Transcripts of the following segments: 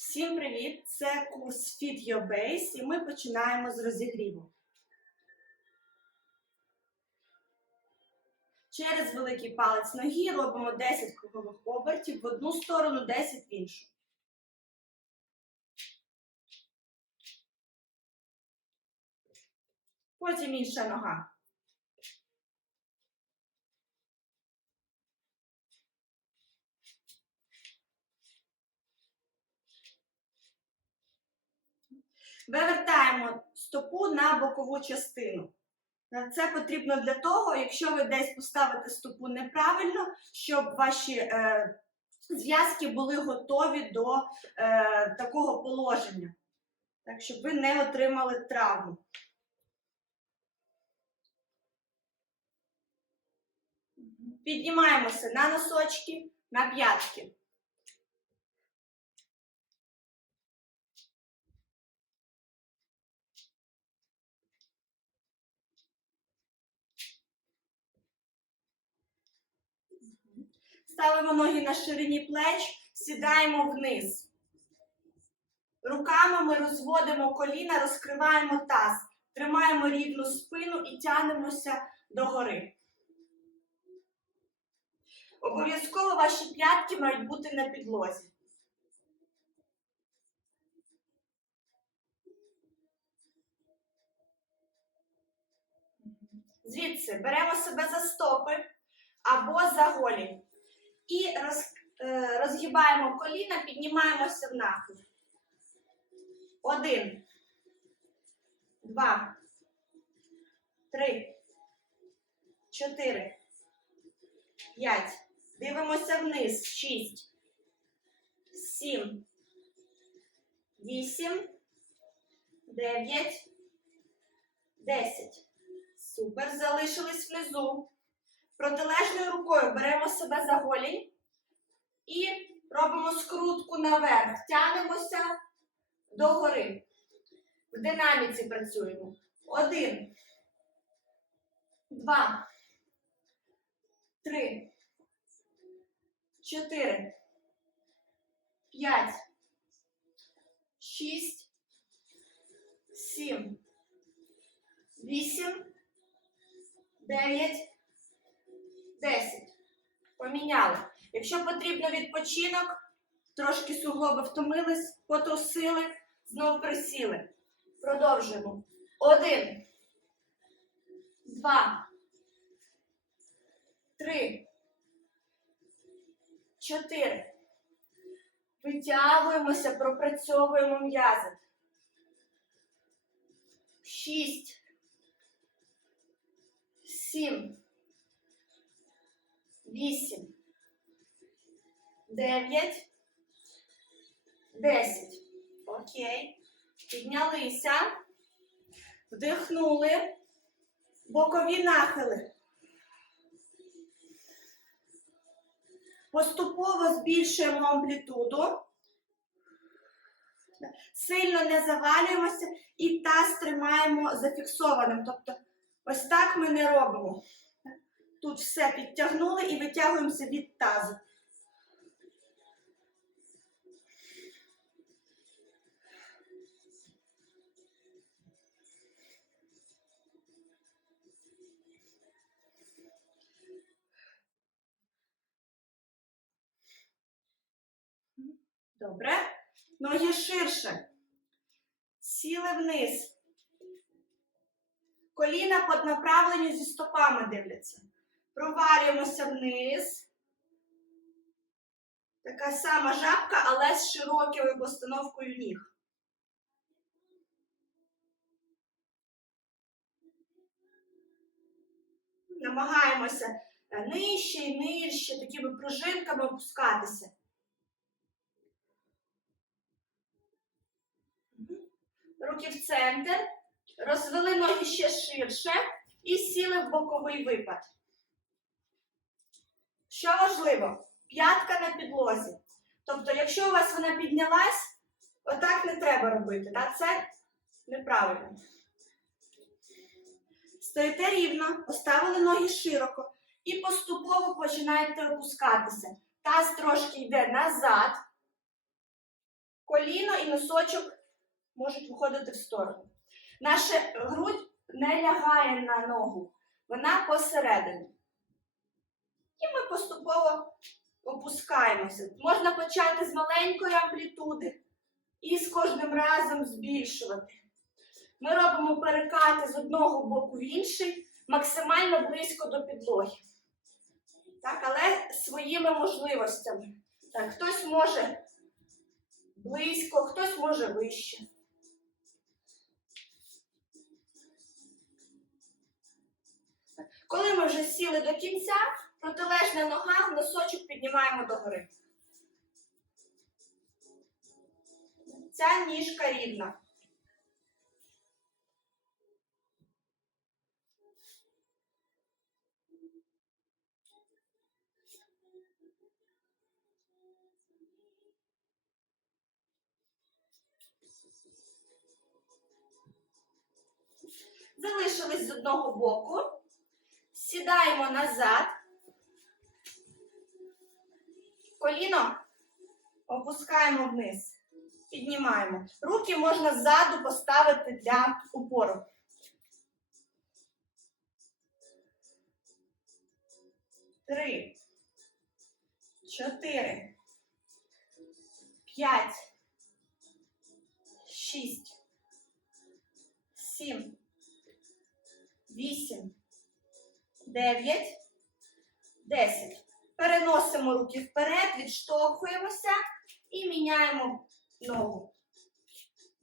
Всім привіт! Це курс Fit Your Base і ми починаємо з розігріву. Через великий палець ноги робимо 10 кругових обертів в одну сторону, 10 в іншу. Потім інша нога. Вивертаємо стопу на бокову частину. Це потрібно для того, якщо ви десь поставите стопу неправильно, щоб ваші е, зв'язки були готові до е, такого положення, так, щоб ви не отримали травму. Піднімаємося на носочки, на п'ятки. Ставимо ноги на ширині плеч, сідаємо вниз. Руками ми розводимо коліна, розкриваємо таз, тримаємо рівну спину і тянемося догори. Обов'язково ваші п'ятки мають бути на підлозі. Звідси беремо себе за стопи або за голінь. І роз, е, розгибаємо коліна, піднімаємося в нахил. Один, два, три, чотири, п'ять. Дивимося вниз. Шість, сім, вісім, дев'ять, десять. Супер. Залишились внизу. Протилежною рукою беремо себе за голінь і робимо скрутку наверх. Тянемося догори. В динаміці працюємо. Один, два, три, чотири, п'ять, шість, сім, вісім, дев'ять. 10. Поміняли. Якщо потрібно відпочинок, трошки суглоби втомились, потрусили, знов присіли. Продовжуємо. Один. Два. Три. Чотири. Витягуємося, пропрацьовуємо м'язи. Шість. Сім вісім, дев'ять, десять. Окей. Піднялися, вдихнули, бокові нахили. Поступово збільшуємо амплітуду. Сильно не завалюємося і таз тримаємо зафіксованим. Тобто, ось так ми не робимо. Тут все підтягнули і витягуємося від тазу. Добре. Ноги ширше. Сіли вниз. Коліна під направленню зі стопами дивляться. Провалюємося вниз. Така сама жабка, але з широкою постановкою ніг. Намагаємося нижче і нижче, такими пружинками опускатися. Руки в центр. Розвели ноги ще ширше і сіли в боковий випад. Що важливо? П'ятка на підлозі. Тобто, якщо у вас вона піднялась, отак не треба робити. Так? Це неправильно. Стоїте рівно, поставили ноги широко і поступово починаєте опускатися. Таз трошки йде назад. коліно і носочок можуть виходити в сторону. Наша грудь не лягає на ногу, вона посередині. І ми поступово опускаємося. Можна почати з маленької амплітуди і з кожним разом збільшувати. Ми робимо перекати з одного боку в інший, максимально близько до підлоги. Так, але своїми можливостями. Так, хтось може близько, хтось може вище. Коли ми вже сіли до кінця, протилежна нога, носочок піднімаємо догори. Ця ніжка рівна. Залишились з одного боку. Сідаємо назад. Коліно опускаємо вниз. Піднімаємо. Руки можна ззаду поставити для упору. Три. Чотири. П'ять. Шість. Сім. Вісім. 9, 10. Переносимо руки вперед, відштовхуємося і міняємо ногу.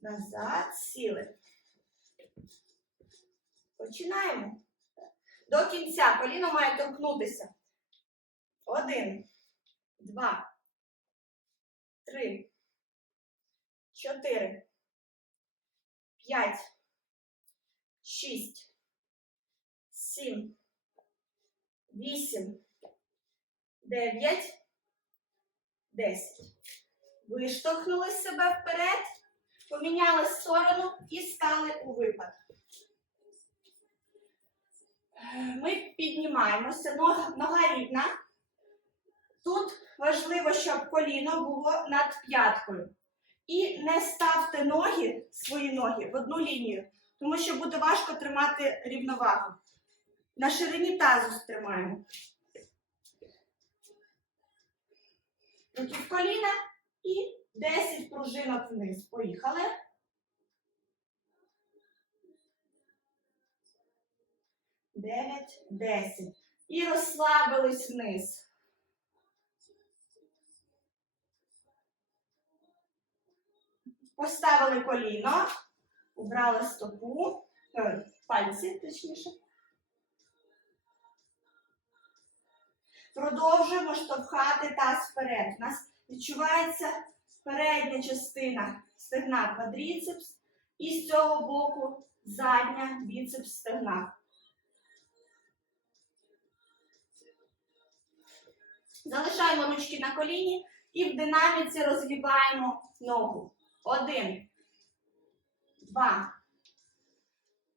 Назад, сіли. Починаємо. До кінця коліно має торкнутися. Один, два, три, чотири, п'ять, шість, сім. Вісім, дев'ять, десять. Виштовхнули себе вперед, поміняли сторону і стали у випад. Ми піднімаємося, нога, нога рівна. Тут важливо, щоб коліно було над п'яткою. І не ставте ноги, свої ноги в одну лінію, тому що буде важко тримати рівновагу. На ширині тазу стримаємо. Руки в коліна і 10 пружинок вниз. Поїхали. Дев'ять, десять. І розслабились вниз. Поставили коліно, убрали стопу, е, пальці, точніше. Продовжуємо штовхати таз вперед. У нас відчувається передня частина стегна квадріцепс і з цього боку задня біцепс стегна. Залишаємо ручки на коліні і в динаміці розгибаємо ногу. Один, два,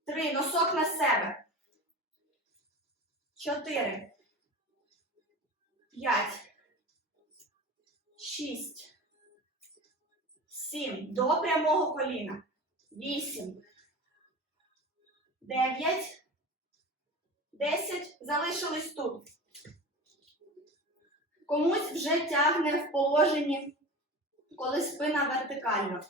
три. Носок на себе. Чотири. П'ять. Шість. Сім. До прямого коліна. Вісім. Дев'ять. Десять. Залишились тут. Комусь вже тягне в положенні, коли спина вертикальна.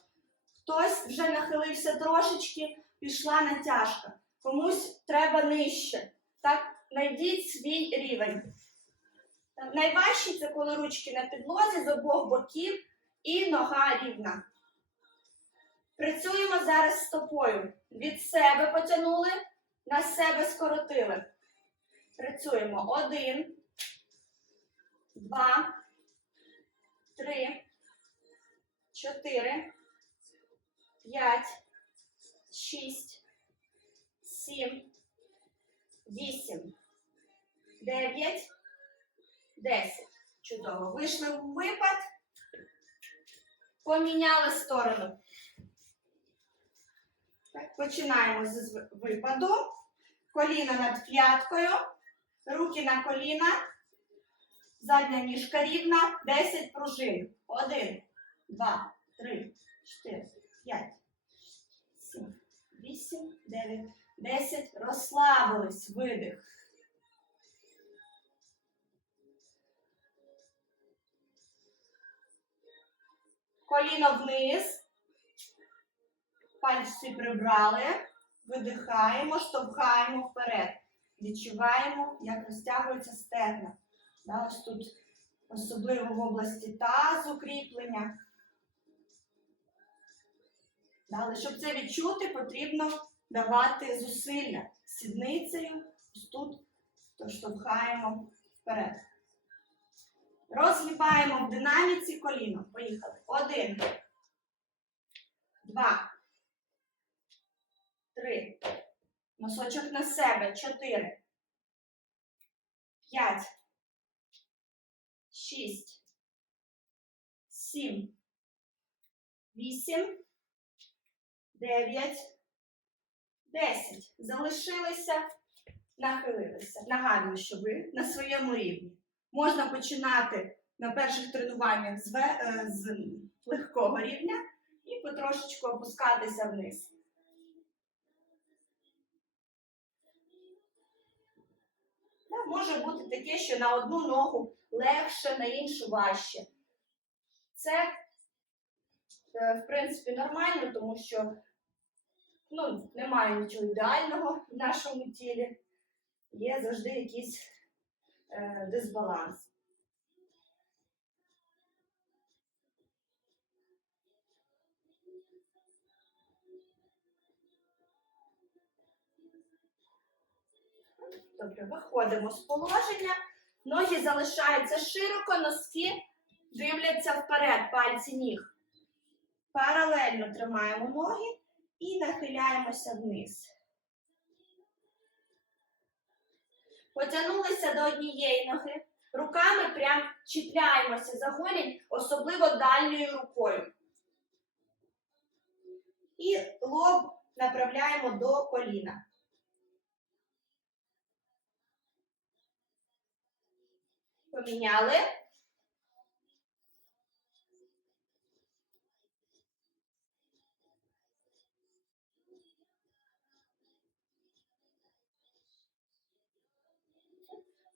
Хтось вже нахилився трошечки, пішла натяжка. Комусь треба нижче. Так, знайдіть свій рівень. Найважче це коли ручки на підлозі з обох боків і нога рівна. Працюємо зараз стопою. Від себе потягнули, на себе скоротили. Працюємо. Один, два, три, чотири, п'ять, шість, сім, вісім, дев'ять. 10. Чудово. Вийшли в випад. Поміняли сторону. Так, Починаємо з випаду. Коліна над п'яткою. Руки на коліна. Задня ніжка рівна. 10 пружин. 1, 2, три, чотири, п'ять, сім, вісім, дев'ять, десять. Розслабились. Видих. Коліно вниз. Пальці прибрали. Видихаємо, штовхаємо вперед. Відчуваємо, як розтягується стегна. Да, тут, особливо в області тазу кріплення. Але щоб це відчути, потрібно давати зусилля сідницею. Ось тут то штовхаємо вперед. Розгибаємо в динаміці коліно. Поїхали. Один. Два. Три. Носочок на себе. Чотири. П'ять. Шість. Сім. Вісім. Дев'ять. Десять. Залишилися. Нахилилися. Нагадую, що ви на своєму рівні. Можна починати на перших тренуваннях з, е, з легкого рівня і потрошечку опускатися вниз. Може бути таке, що на одну ногу легше, на іншу важче. Це, е, в принципі, нормально, тому що ну, немає нічого ідеального в нашому тілі. Є завжди якийсь е, дисбаланс. Добре, виходимо з положення. Ноги залишаються широко, носки дивляться вперед, пальці ніг. Паралельно тримаємо ноги і нахиляємося вниз. Потягнулися до однієї ноги. Руками прям чіпляємося за голінь, особливо дальньою рукою. І лоб направляємо до коліна. Поміняли.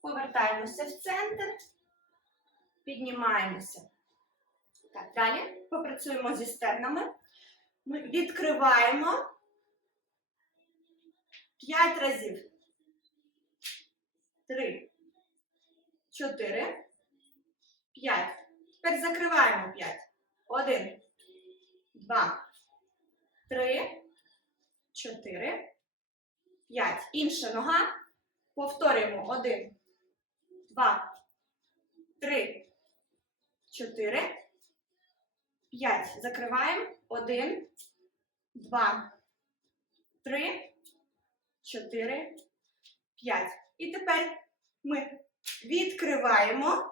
Повертаємося в центр, піднімаємося. Так, далі попрацюємо зі стегнами. Ми відкриваємо 5 разів. 3, 4, 5. Тепер закриваємо 5. 1, 2, 3, 4, 5. Інша нога. Повторюємо. 1, два, три, чотири, п'ять. Закриваємо. Один, два, три, чотири, п'ять. І тепер ми відкриваємо.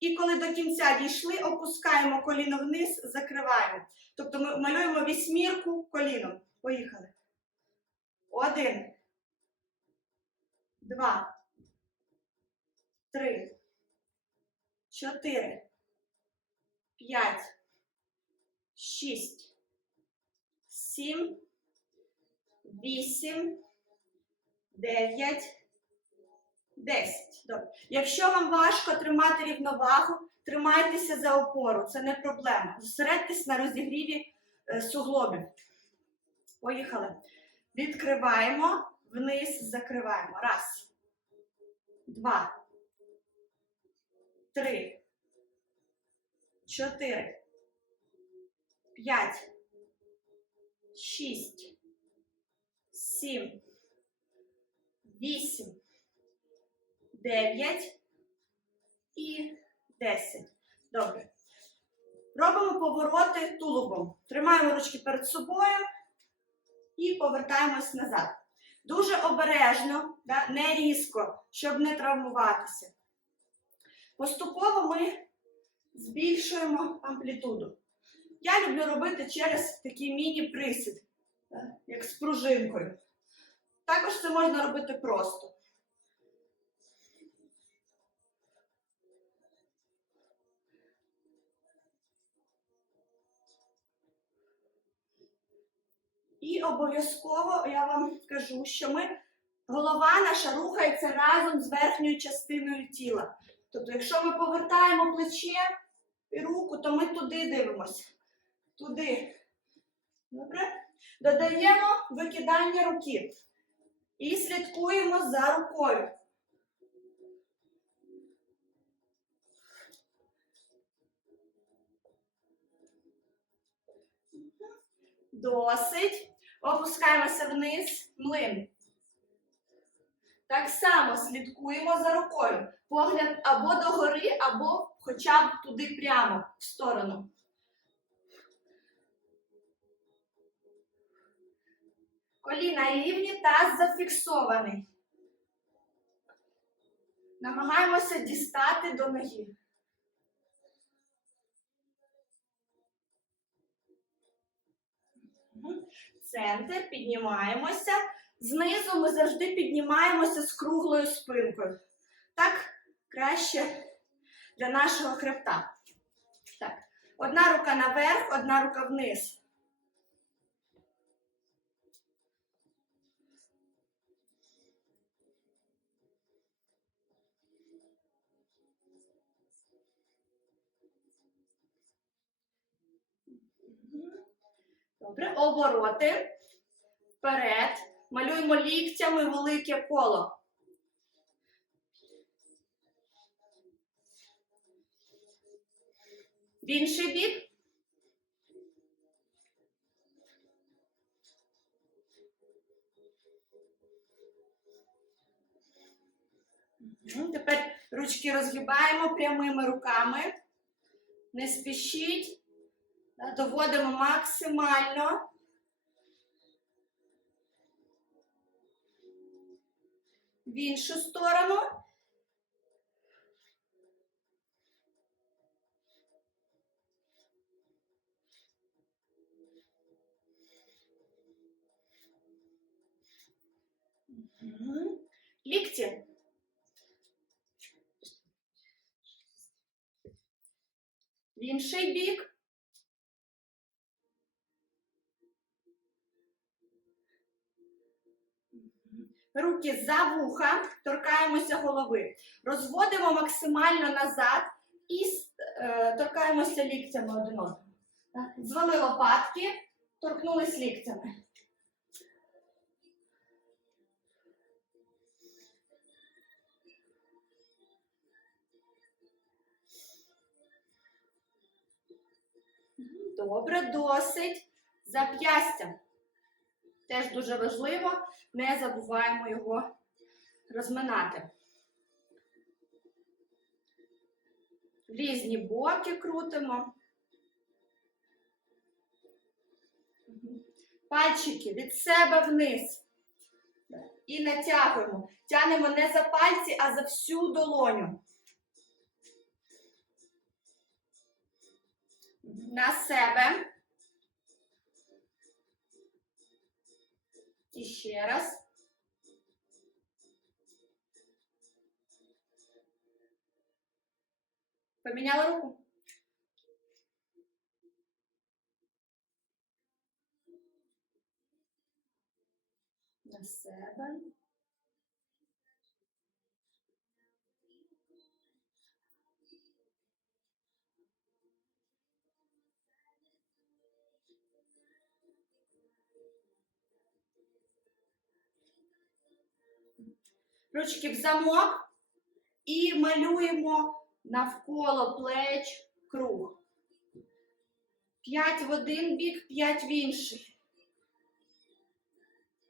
І коли до кінця дійшли, опускаємо коліно вниз, закриваємо. Тобто ми малюємо вісьмірку коліном. Поїхали. Один. Два три, чотири, п'ять, шість, сім, вісім, дев'ять, десять. Добре. Якщо вам важко тримати рівновагу, тримайтеся за опору, це не проблема. Зосередьтесь на розігріві е, суглобів. Поїхали. Відкриваємо, вниз закриваємо. Раз, два три, чотири, п'ять, шість, сім, вісім, дев'ять і десять. Добре. Робимо повороти тулубом. Тримаємо ручки перед собою і повертаємось назад. Дуже обережно, не різко, щоб не травмуватися. Поступово ми збільшуємо амплітуду. Я люблю робити через такий міні-присід, як з пружинкою. Також це можна робити просто. І обов'язково я вам кажу, що ми голова наша рухається разом з верхньою частиною тіла. Тобто, якщо ми повертаємо плече і руку, то ми туди дивимося. Туди. Добре? Додаємо викидання руки. І слідкуємо за рукою. Досить. Опускаємося вниз, млин. Так само слідкуємо за рукою. Погляд або догори, або хоча б туди прямо в сторону. Коліна рівні, таз зафіксований. Намагаємося дістати до ноги. Центр, піднімаємося. Знизу ми завжди піднімаємося з круглою спинкою. Так краще для нашого хребта. Так. Одна рука наверх, одна рука вниз. Добре, обороти. Вперед. Малюємо ліктями велике коло. В інший бік. Тепер ручки розгибаємо прямими руками. Не спішіть. Доводимо максимально. В іншу сторону. Лікті. В інший бік. Руки за вуха, торкаємося голови. Розводимо максимально назад і е, торкаємося ліктями один одного. Звели лопатки, торкнулись ліктями. Добре, досить. Зап'ястя. Теж дуже важливо, не забуваємо його розминати. В різні боки крутимо. Пальчики від себе вниз. І натягуємо. Тянемо не за пальці, а за всю долоню. На себе. І ще раз. Поміняла руку. На себе. Ручки в замок і малюємо навколо плеч круг. П'ять в один бік, п'ять в інший.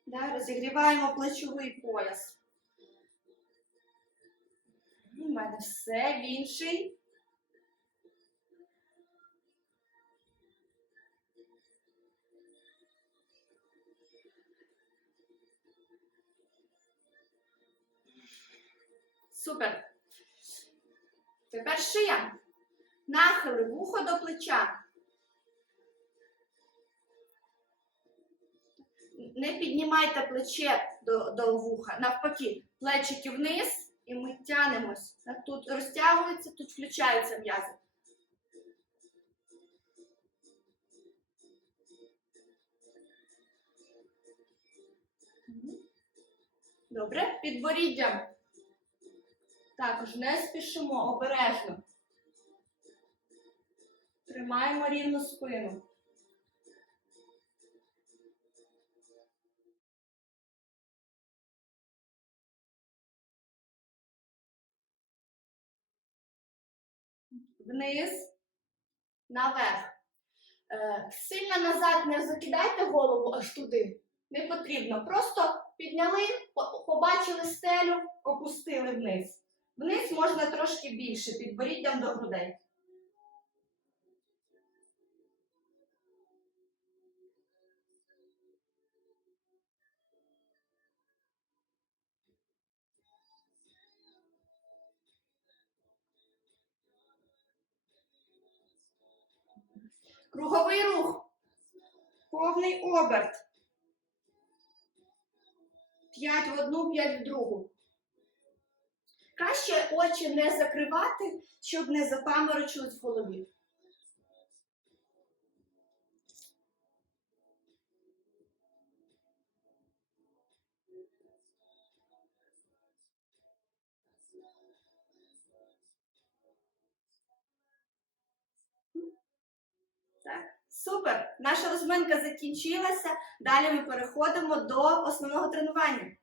Да, розігріваємо плечовий пояс. У мене все в інший. Супер. Тепер шия. Нахили вухо до плеча. Не піднімайте плече до до вуха. Навпаки, плечики вниз і ми тянемось. Тут розтягується, тут включаються м'язи. Добре, Підборіддя. Також не спішимо, обережно. Тримаємо рівну спину. Вниз, наверх. Е, сильно назад не закидайте голову аж туди. Не потрібно. Просто підняли, побачили стелю, опустили вниз. Вниз можна трошки більше, підборіддям до грудей. Круговий рух. Повний оберт. П'ять в одну, п'ять в другу. Краще очі не закривати, щоб не запаморочились в голові. Супер. Наша розминка закінчилася. Далі ми переходимо до основного тренування.